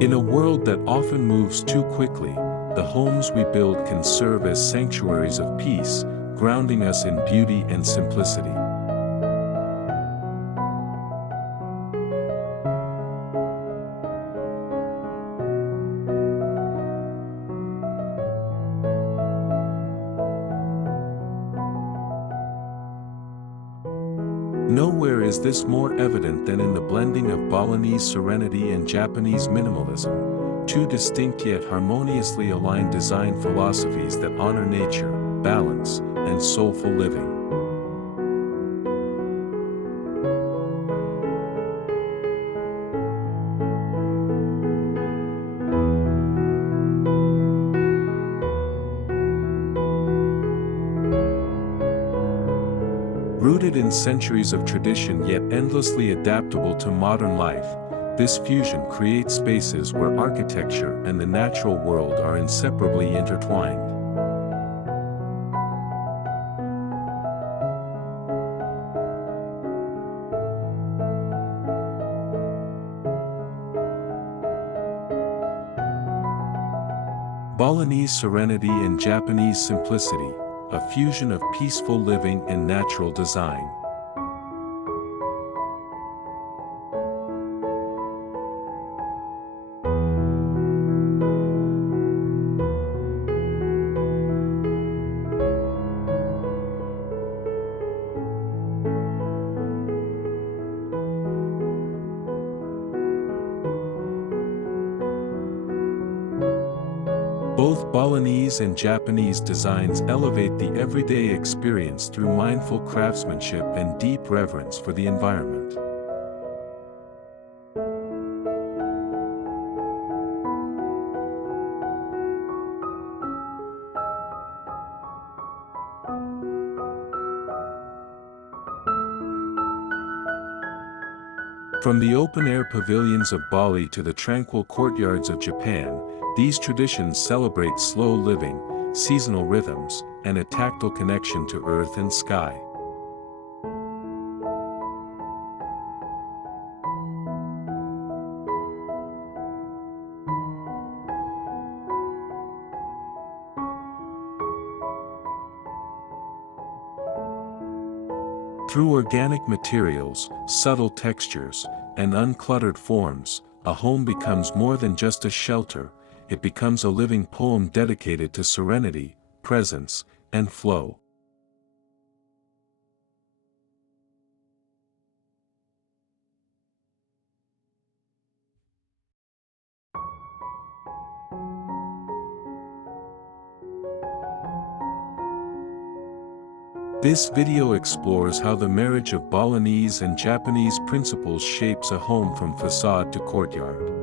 In a world that often moves too quickly, the homes we build can serve as sanctuaries of peace, grounding us in beauty and simplicity. Nowhere is this more evident than in the blending of Balinese serenity and Japanese minimalism, two distinct yet harmoniously aligned design philosophies that honor nature, balance, and soulful living. Rooted in centuries of tradition yet endlessly adaptable to modern life, this fusion creates spaces where architecture and the natural world are inseparably intertwined. Balinese serenity and Japanese simplicity, a fusion of peaceful living and natural design. Both Balinese and Japanese designs elevate the everyday experience through mindful craftsmanship and deep reverence for the environment. From the open-air pavilions of Bali to the tranquil courtyards of Japan, these traditions celebrate slow living, seasonal rhythms, and a tactile connection to earth and sky. Through organic materials, subtle textures, and uncluttered forms, a home becomes more than just a shelter, it becomes a living poem dedicated to serenity, presence, and flow. This video explores how the marriage of Balinese and Japanese principles shapes a home from facade to courtyard.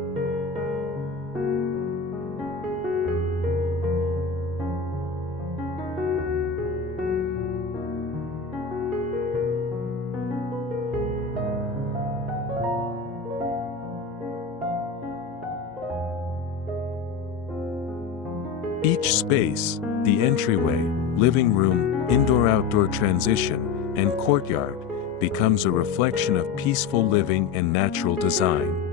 Each space, the entryway, living room, indoor-outdoor transition, and courtyard, becomes a reflection of peaceful living and natural design.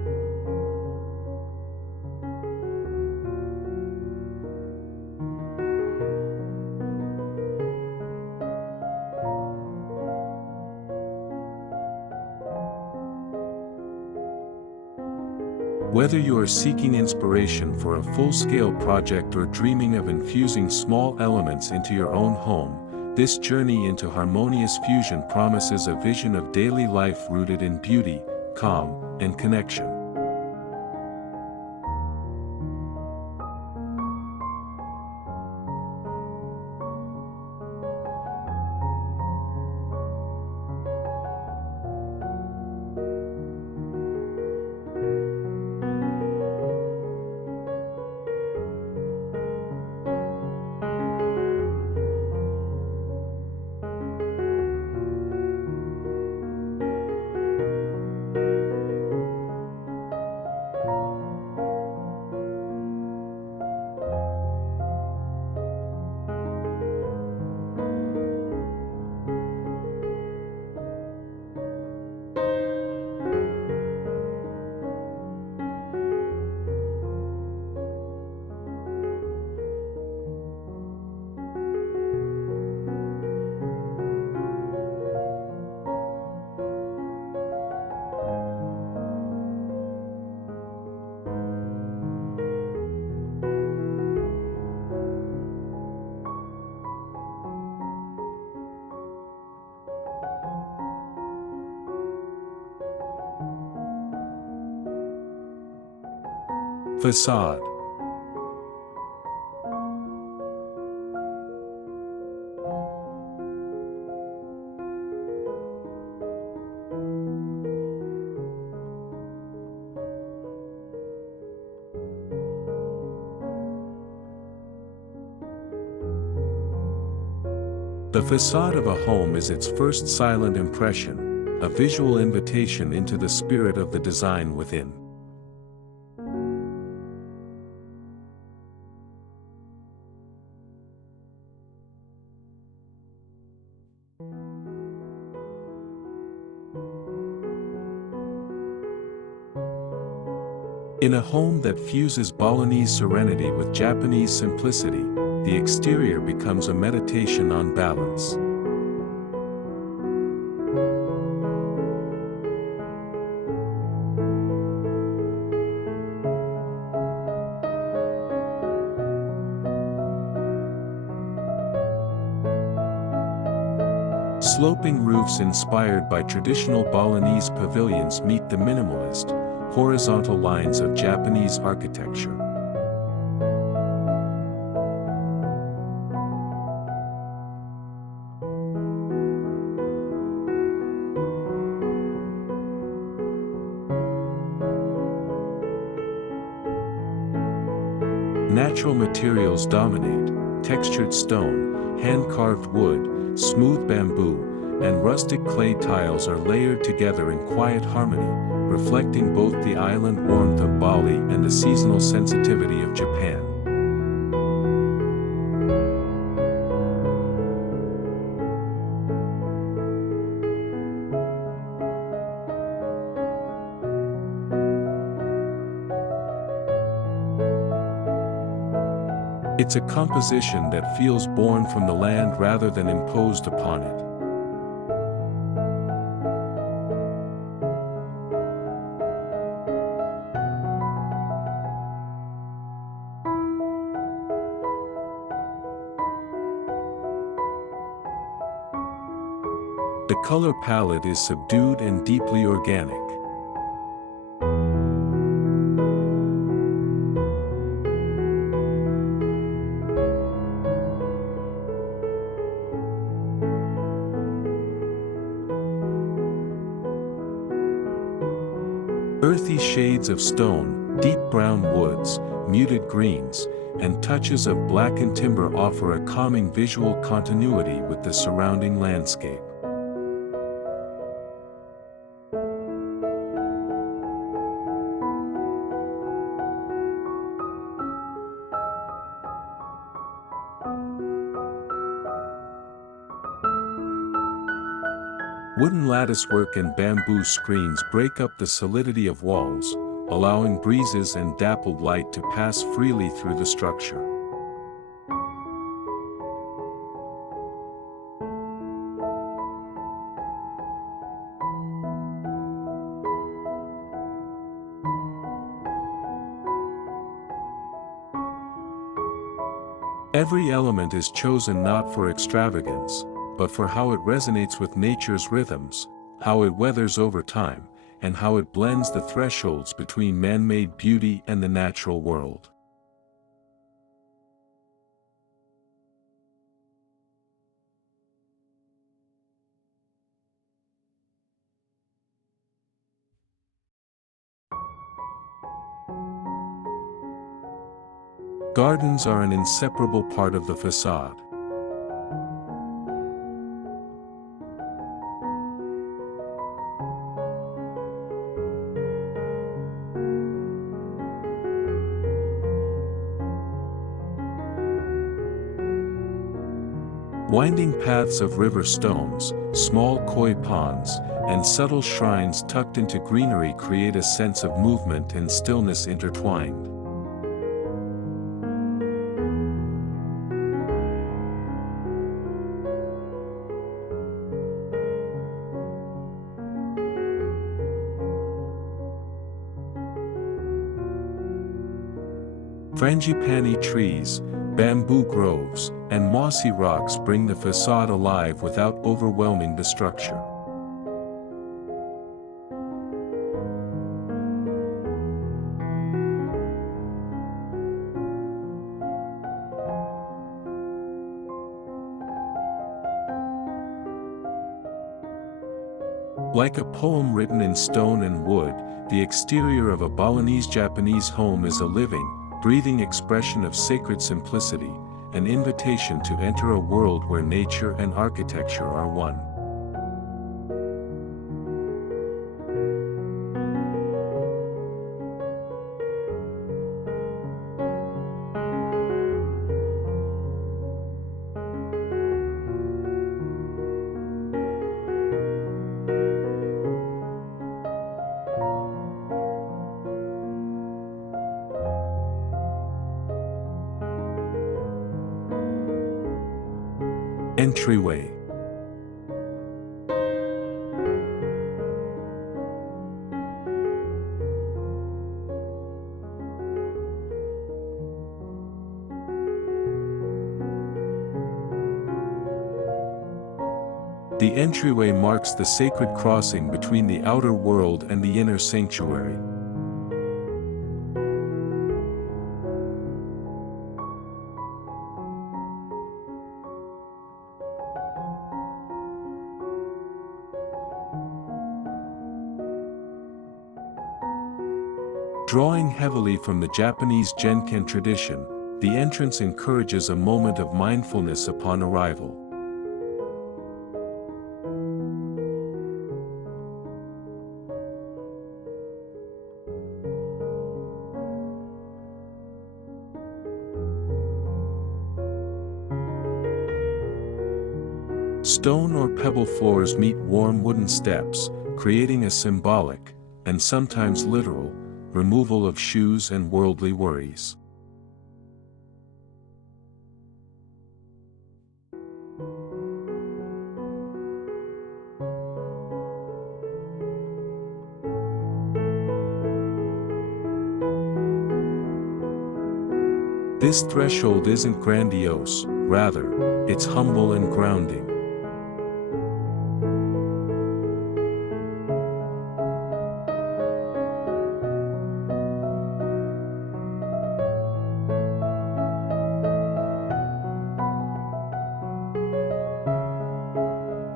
Whether you are seeking inspiration for a full-scale project or dreaming of infusing small elements into your own home, this journey into harmonious fusion promises a vision of daily life rooted in beauty, calm, and connection. Facade. The facade of a home is its first silent impression, a visual invitation into the spirit of the design within. In a home that fuses Balinese serenity with Japanese simplicity, the exterior becomes a meditation on balance. Sloping roofs inspired by traditional Balinese pavilions meet the minimalist, horizontal lines of Japanese architecture. Natural materials dominate: textured stone, hand-carved wood, smooth bamboo, and rustic clay tiles are layered together in quiet harmony, reflecting both the island warmth of Bali and the seasonal sensitivity of Japan. It's a composition that feels born from the land rather than imposed upon it. The color palette is subdued and deeply organic. Earthy shades of stone, deep brown woods, muted greens, and touches of blackened timber offer a calming visual continuity with the surrounding landscape. Wooden latticework and bamboo screens break up the solidity of walls, allowing breezes and dappled light to pass freely through the structure. Every element is chosen not for extravagance, but for how it resonates with nature's rhythms, how it weathers over time, and how it blends the thresholds between man-made beauty and the natural world. Gardens are an inseparable part of the facade. Winding paths of river stones, small koi ponds, and subtle shrines tucked into greenery create a sense of movement and stillness intertwined. Frangipani trees, bamboo groves, and mossy rocks bring the facade alive without overwhelming the structure. Like a poem written in stone and wood, the exterior of a Balinese Japanese home is a living, breathing expression of sacred simplicity, an invitation to enter a world where nature and architecture are one. Entryway. The entryway marks the sacred crossing between the outer world and the inner sanctuary. Drawing heavily from the Japanese Genkan tradition, the entrance encourages a moment of mindfulness upon arrival. Stone or pebble floors meet warm wooden steps, creating a symbolic, and sometimes literal, removal of shoes and worldly worries. This threshold isn't grandiose, rather, it's humble and grounding.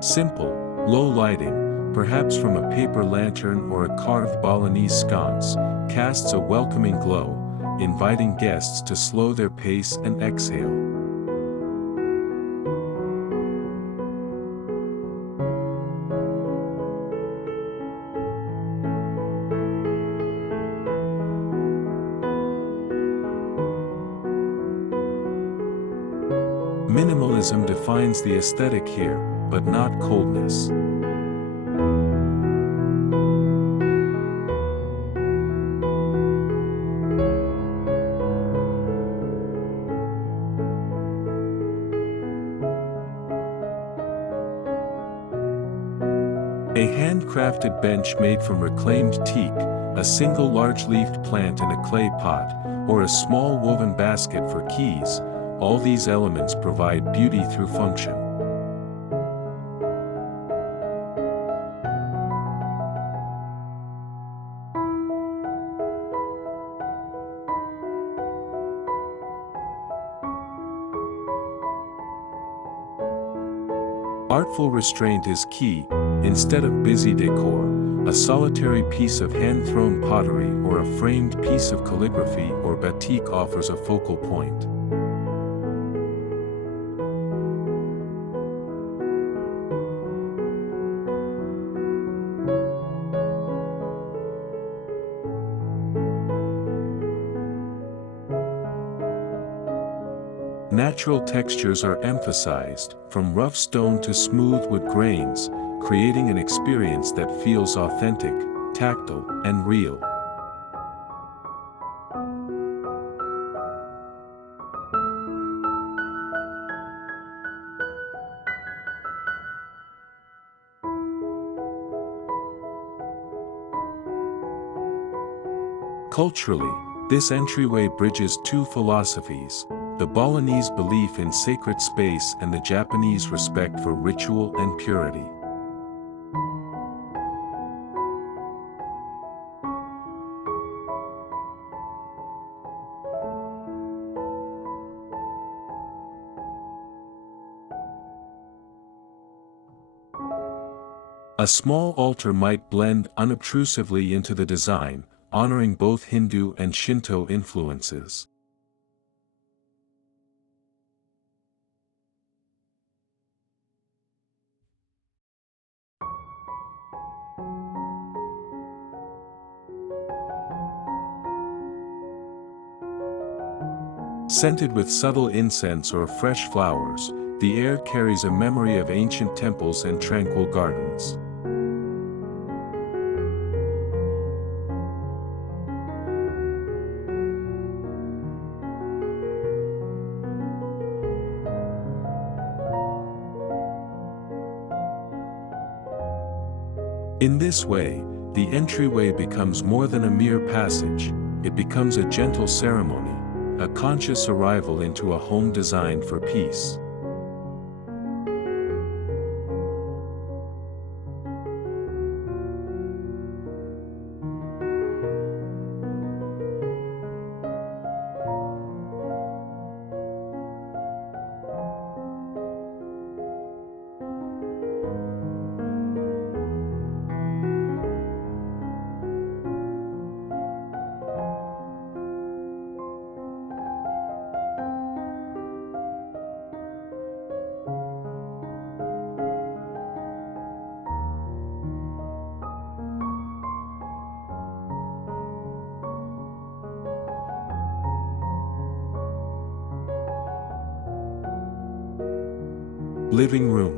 Simple, low lighting, perhaps from a paper lantern or a carved Balinese sconce, casts a welcoming glow, inviting guests to slow their pace and exhale. Minimalism defines the aesthetic here, but not coldness. A handcrafted bench made from reclaimed teak, a single large-leafed plant in a clay pot, or a small woven basket for keys, all these elements provide beauty through function. Artful restraint is key. Instead of busy decor, a solitary piece of hand-thrown pottery or a framed piece of calligraphy or batik offers a focal point. Natural textures are emphasized, from rough stone to smooth wood grains, creating an experience that feels authentic, tactile, and real. Culturally, this entryway bridges two philosophies: the Balinese belief in sacred space and the Japanese respect for ritual and purity. A small altar might blend unobtrusively into the design, honoring both Hindu and Shinto influences. Scented with subtle incense or fresh flowers, the air carries a memory of ancient temples and tranquil gardens. In this way, the entryway becomes more than a mere passage, it becomes a gentle ceremony, a conscious arrival into a home designed for peace. Living room.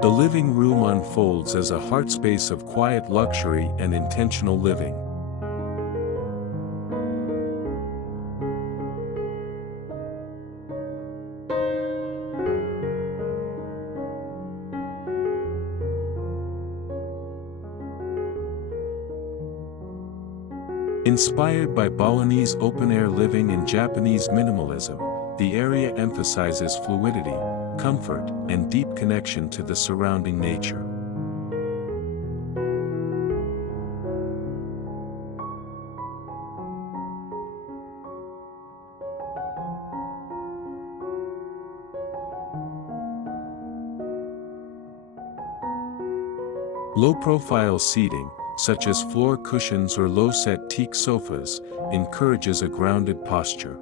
The living room unfolds as a heart space of quiet luxury and intentional living. Inspired by Balinese open-air living and Japanese minimalism, the area emphasizes fluidity, comfort, and deep connection to the surrounding nature. Low-profile seating, such as floor cushions or low-set teak sofas, encourages a grounded posture.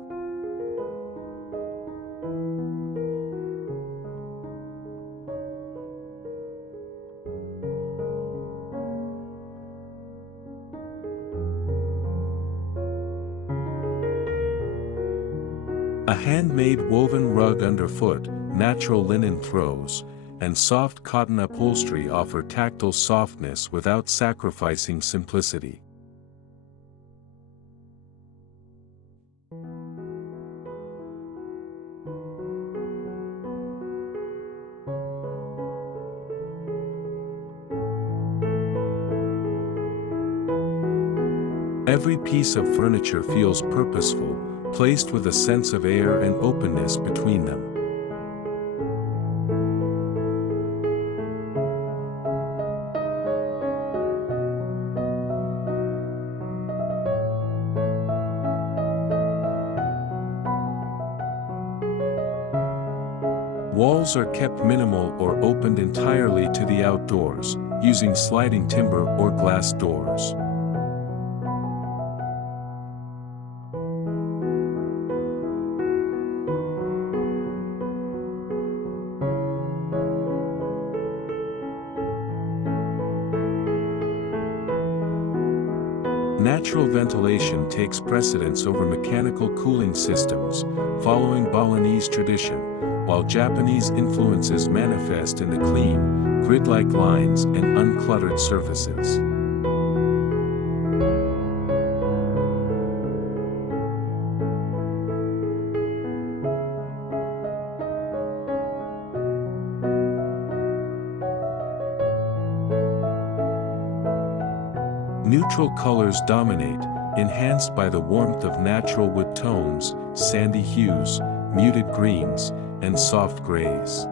A handmade woven rug underfoot, natural linen throws, and soft cotton upholstery offer tactile softness without sacrificing simplicity. Every piece of furniture feels purposeful, placed with a sense of air and openness between them. Walls are kept minimal or opened entirely to the outdoors, using sliding timber or glass doors. Natural ventilation takes precedence over mechanical cooling systems, following Balinese tradition, while Japanese influences manifest in the clean, grid-like lines and uncluttered surfaces. Neutral colors dominate, enhanced by the warmth of natural wood tones, sandy hues, muted greens, and soft grays.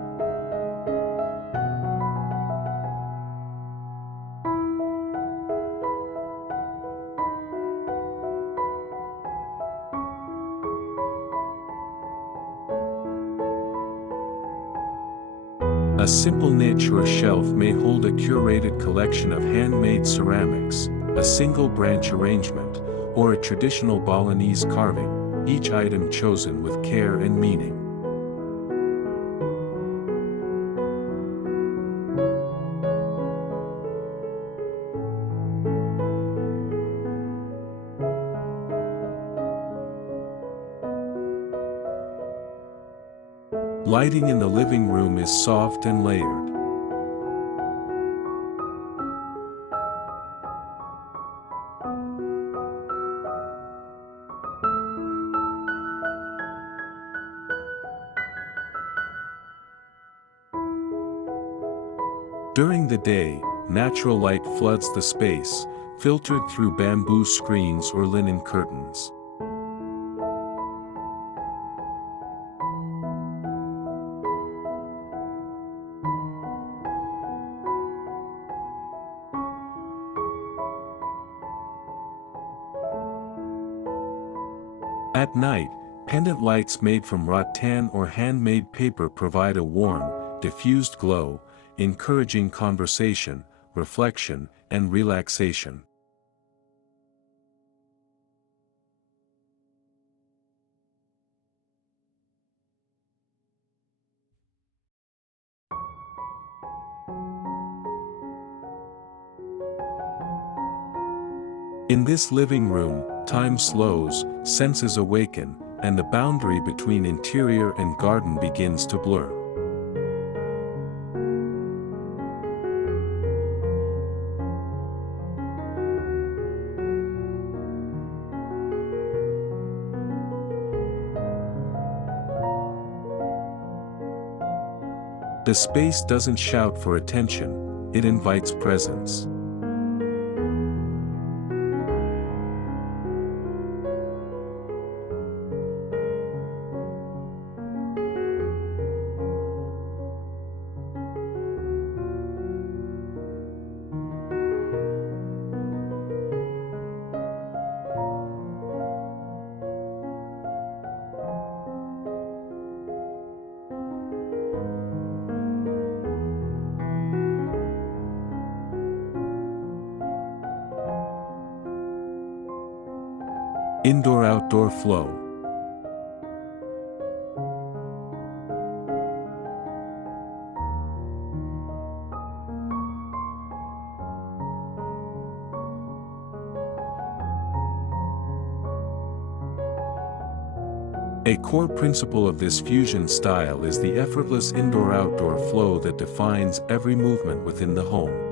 A simple niche or shelf may hold a curated collection of handmade ceramics, a single branch arrangement, or a traditional Balinese carving, each item chosen with care and meaning. Lighting in the living room is soft and layered. During the day, natural light floods the space, filtered through bamboo screens or linen curtains. At night, pendant lights made from rattan or handmade paper provide a warm, diffused glow, encouraging conversation, reflection, and relaxation. In this living room, time slows, senses awaken, and the boundary between interior and garden begins to blur. The space doesn't shout for attention, it invites presence. Indoor-outdoor flow. A core principle of this fusion style is the effortless indoor-outdoor flow that defines every movement within the home.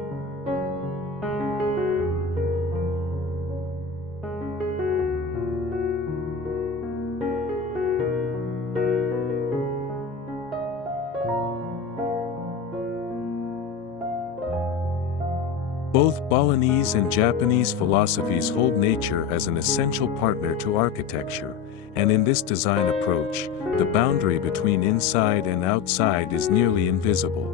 Both Balinese and Japanese philosophies hold nature as an essential partner to architecture, and in this design approach, the boundary between inside and outside is nearly invisible.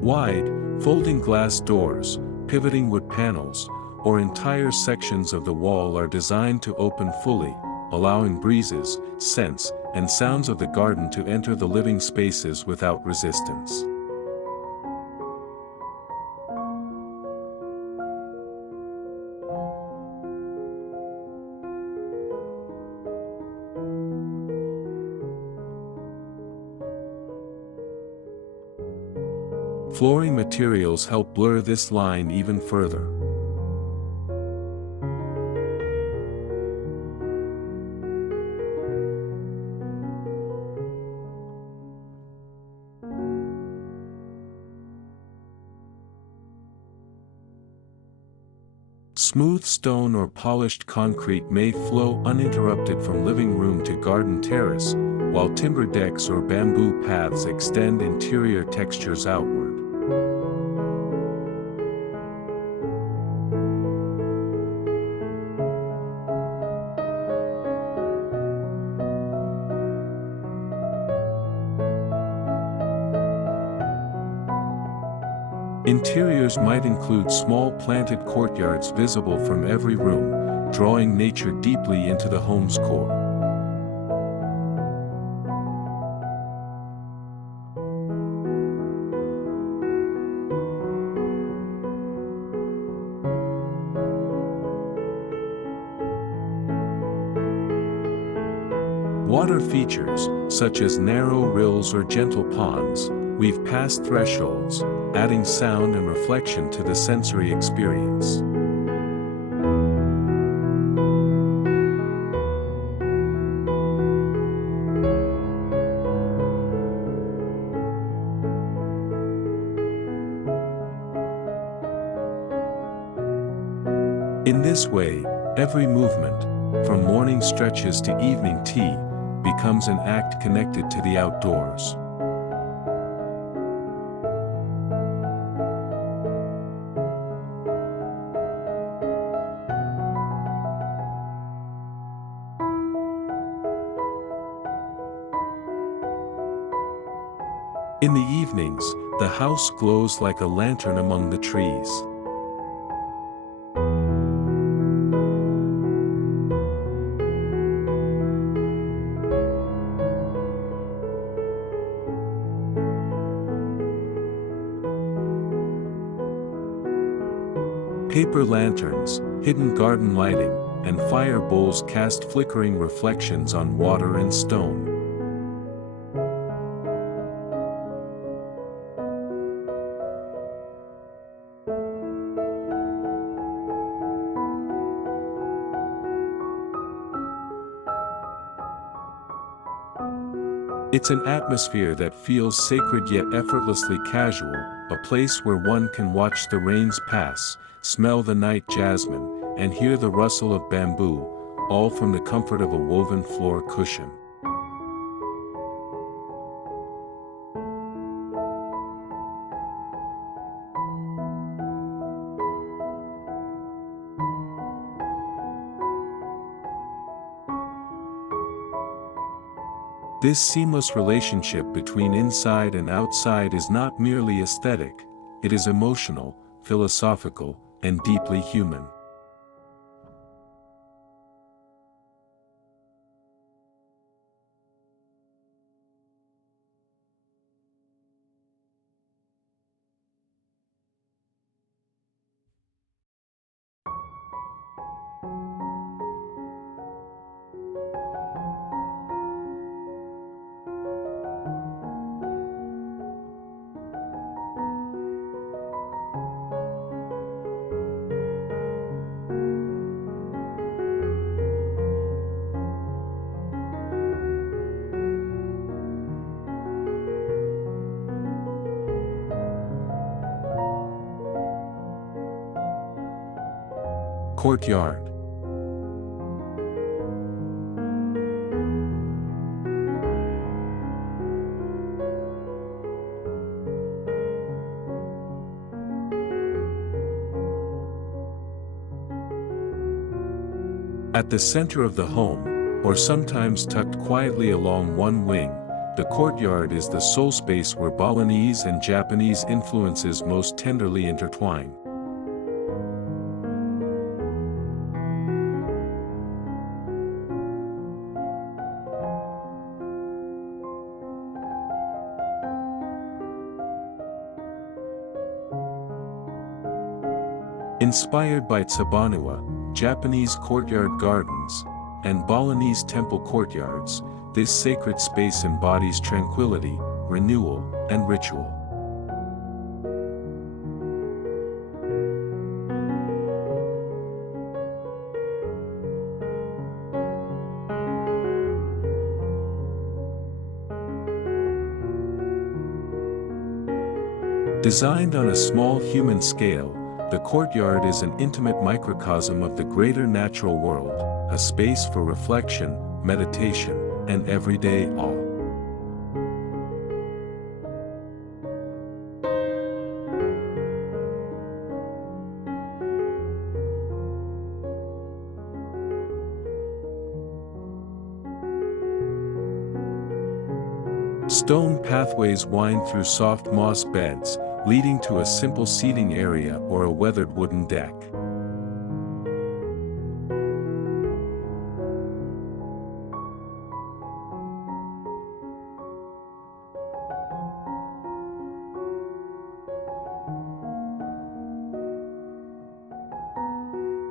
Wide, folding glass doors, pivoting wood panels, or entire sections of the wall are designed to open fully, allowing breezes, scents, and sounds of the garden to enter the living spaces without resistance. Flooring materials help blur this line even further. Smooth stone or polished concrete may flow uninterrupted from living room to garden terrace, while timber decks or bamboo paths extend interior textures outward. Interiors might include small planted courtyards visible from every room, drawing nature deeply into the home's core. Water features, such as narrow rills or gentle ponds, weave past thresholds, adding sound and reflection to the sensory experience. In this way, every movement, from morning stretches to evening tea, becomes an act connected to the outdoors. In the evenings, the house glows like a lantern among the trees. Paper lanterns, hidden garden lighting, and fire bowls cast flickering reflections on water and stone. It's an atmosphere that feels sacred yet effortlessly casual, a place where one can watch the rains pass, smell the night jasmine, and hear the rustle of bamboo, all from the comfort of a woven floor cushion. This seamless relationship between inside and outside is not merely aesthetic, it is emotional, philosophical, and deeply human. Courtyard. At the center of the home, or sometimes tucked quietly along one wing, the courtyard is the sole space where Balinese and Japanese influences most tenderly intertwine. Inspired by Tsabaniwa, Japanese courtyard gardens, and Balinese temple courtyards, this sacred space embodies tranquility, renewal, and ritual. Designed on a small human scale, the courtyard is an intimate microcosm of the greater natural world, a space for reflection, meditation, and everyday awe. Stone pathways wind through soft moss beds, leading to a simple seating area or a weathered wooden deck.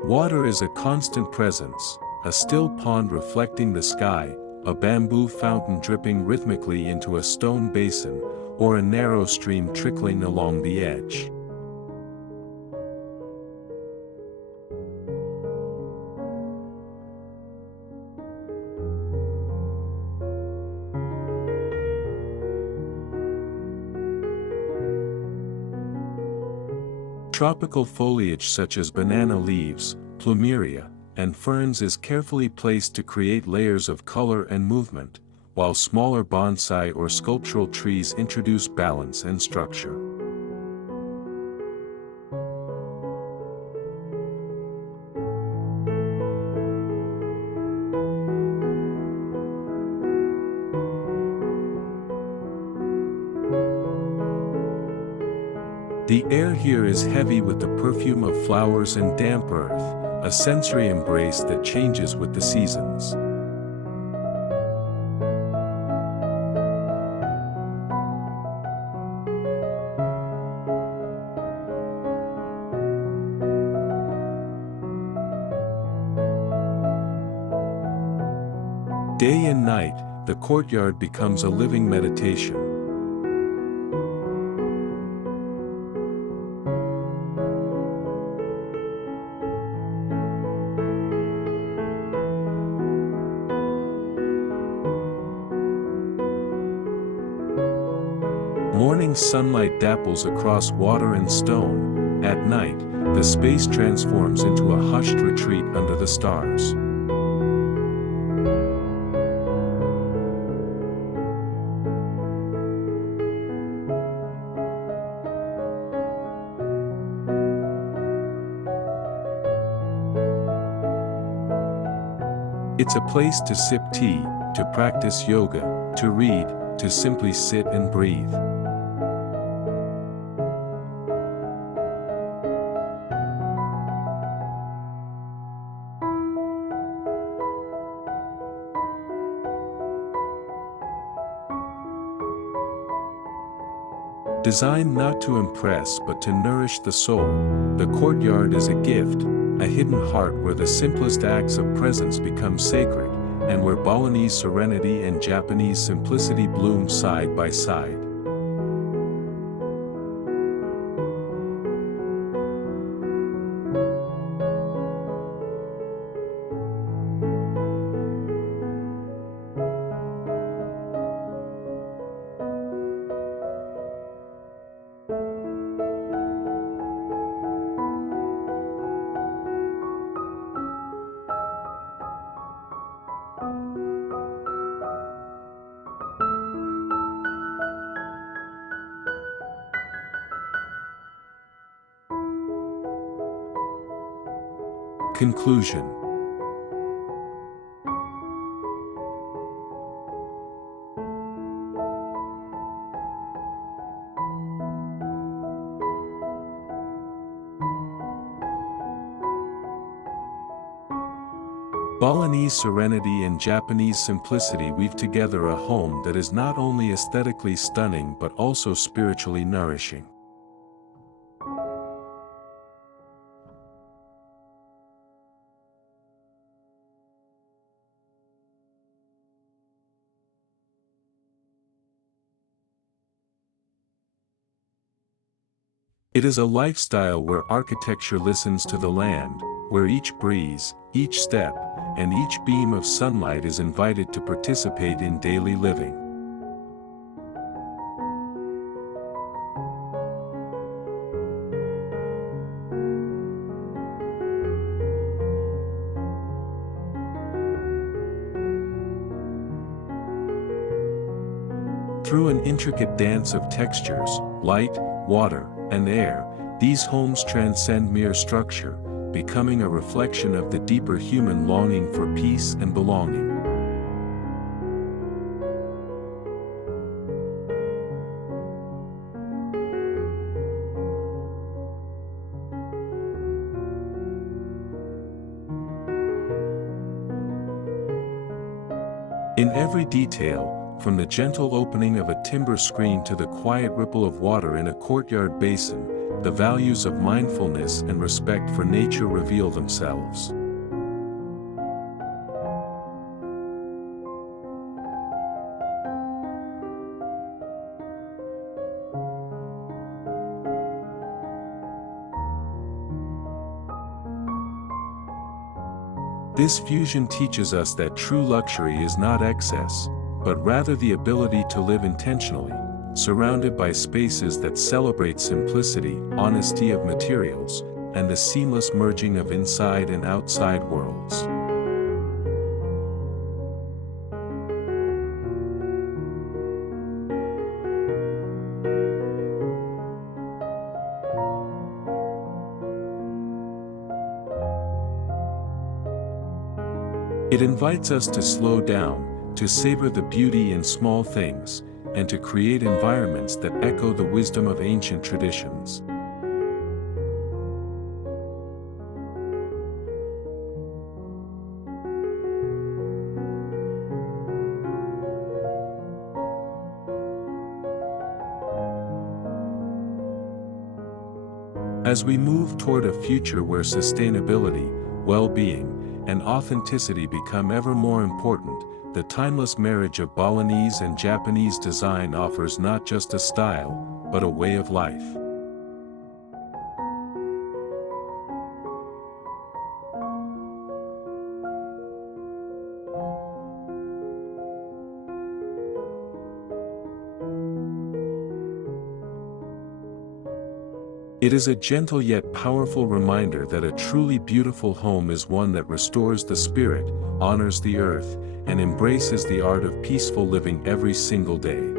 Water is a constant presence, a still pond reflecting the sky, a bamboo fountain dripping rhythmically into a stone basin, or a narrow stream trickling along the edge. Tropical foliage such as banana leaves, plumeria, and ferns is carefully placed to create layers of color and movement, while smaller bonsai or sculptural trees introduce balance and structure. The air here is heavy with the perfume of flowers and damp earth, a sensory embrace that changes with the seasons. Day and night, the courtyard becomes a living meditation. Morning sunlight dapples across water and stone. At night, the space transforms into a hushed retreat under the stars. It's a place to sip tea, to practice yoga, to read, to simply sit and breathe. Designed not to impress but to nourish the soul, the courtyard is a gift, a hidden heart where the simplest acts of presence become sacred, and where Balinese serenity and Japanese simplicity bloom side by side. Conclusion. Balinese serenity and Japanese simplicity weave together a home that is not only aesthetically stunning but also spiritually nourishing. It is a lifestyle where architecture listens to the land, where each breeze, each step, and each beam of sunlight is invited to participate in daily living. Through an intricate dance of textures, light, water, and air, these homes transcend mere structure, becoming a reflection of the deeper human longing for peace and belonging. In every detail, from the gentle opening of a timber screen to the quiet ripple of water in a courtyard basin, the values of mindfulness and respect for nature reveal themselves. This fusion teaches us that true luxury is not excess, but rather the ability to live intentionally, surrounded by spaces that celebrate simplicity, honesty of materials, and the seamless merging of inside and outside worlds. It invites us to slow down, to savor the beauty in small things, and to create environments that echo the wisdom of ancient traditions. As we move toward a future where sustainability, well-being, and authenticity become ever more important, the timeless marriage of Balinese and Japanese design offers not just a style, but a way of life. It is a gentle yet powerful reminder that a truly beautiful home is one that restores the spirit, honors the earth, and embraces the art of peaceful living every single day.